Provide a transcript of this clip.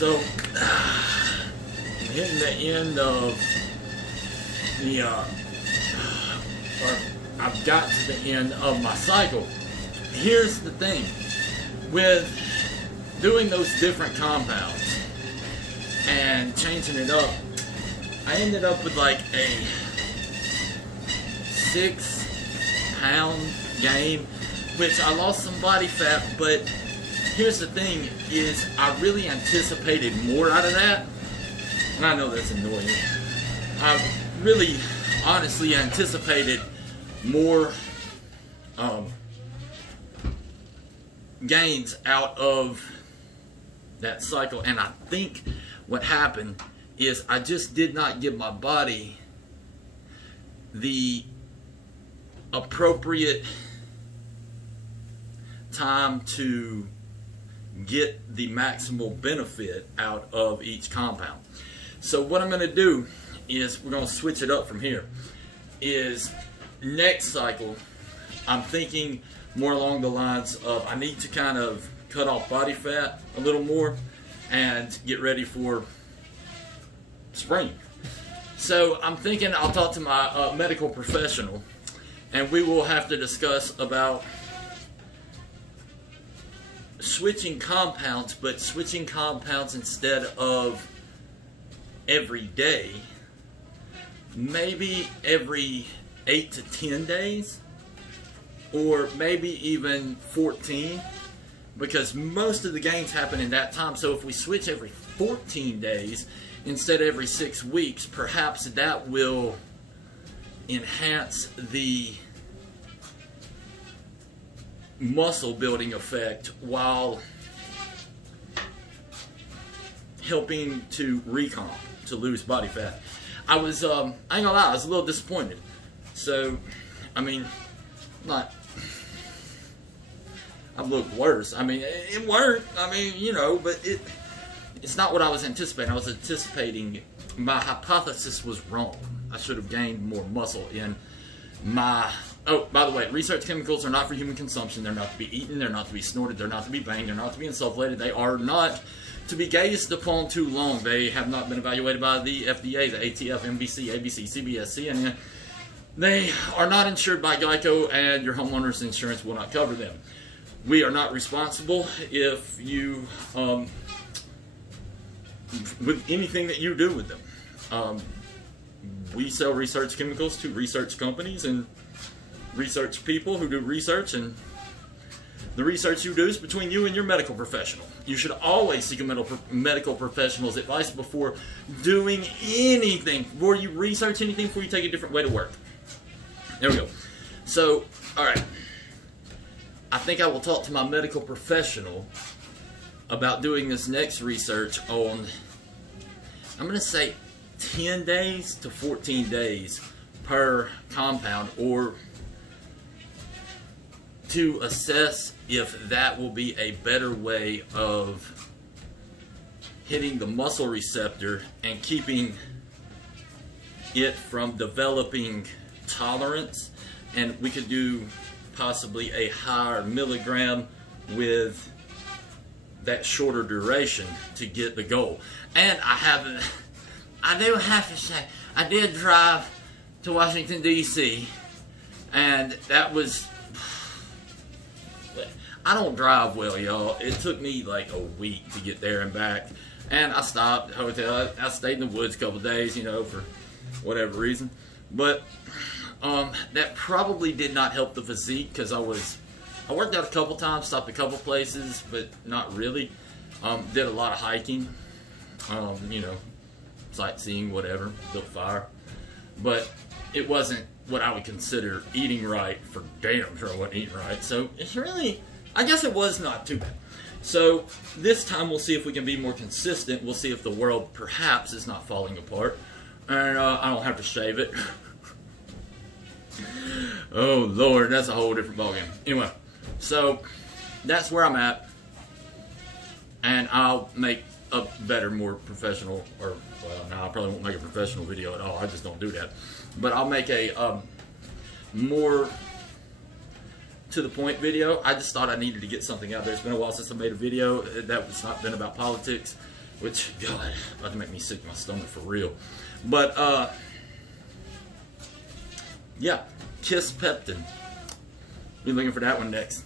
So, hitting the end of the, or I've got to the end of my cycle. Here's the thing, with doing those different compounds and changing it up, I ended up with like a 6-pound gain, which I lost some body fat, but here's the thing is I really anticipated more out of that, and I know that's annoying. I really honestly anticipated more gains out of that cycle, and I think what happened is I just did not give my body the appropriate time to get the maximal benefit out of each compound. So what I'm going to do is we're going to switch it up from here. Is next cycle I'm thinking more along the lines of I need to kind of cut off body fat a little more and get ready for spring. So I'm thinking I'll talk to my medical professional, and we will have to discuss about switching compounds, but switching compounds instead of every day, maybe every 8 to 10 days, or maybe even 14, because most of the gains happen in that time. So if we switch every 14 days instead of every 6 weeks, perhaps that will enhance the muscle building effect while helping to recomp, to lose body fat. I ain't gonna lie, I was a little disappointed. So, I mean, I've looked worse. I mean, it worked. I mean, you know, but it's not what I was anticipating. I was anticipating, my hypothesis was wrong. I should have gained more muscle in my... Oh, by the way, research chemicals are not for human consumption. They're not to be eaten. They're not to be snorted. They're not to be banged. They're not to be insufflated. They are not to be gazed upon too long. They have not been evaluated by the FDA, the ATF, NBC, ABC, CBS, CNN. They are not insured by Geico, and your homeowner's insurance will not cover them. We are not responsible if you, with anything that you do with them. We sell research chemicals to research companies and research people who do research, and the research you do is between you and your medical professional. You should always seek a medical professional's advice before doing anything, before you research anything, before you take a different way to work. There we go. So, alright. I think I will talk to my medical professional about doing this next research on, I'm going to say 10 days to 14 days per compound, or to assess if that will be a better way of hitting the muscle receptor and keeping it from developing tolerance. And we could do possibly a higher milligram with that shorter duration to get the goal. And I do have to say, I did drive to Washington, D.C., and that was... I don't drive well, y'all. It took me like a week to get there and back. And I stopped at the hotel. I stayed in the woods a couple of days, you know, for whatever reason. But that probably did not help the physique, because I worked out a couple times, stopped a couple places, but not really. Did a lot of hiking, you know, sightseeing, whatever, built fire. But it wasn't what I would consider eating right. For damn sure I wasn't eating right. So it's really, I guess it was not too bad. So this time we'll see if we can be more consistent. We'll see if the world perhaps is not falling apart. And I don't have to shave it. Oh Lord, that's a whole different ballgame. Anyway, so that's where I'm at. And I'll make a better, more professional, or well, no, I probably won't make a professional video at all. I just don't do that. But I'll make a more to the point video. I just thought I needed to get something out there. It's been a while since I made a video that's not been about politics. which, God, about to make me sick to my stomach for real. But, yeah, Kiss Peptin. Be looking for that one next.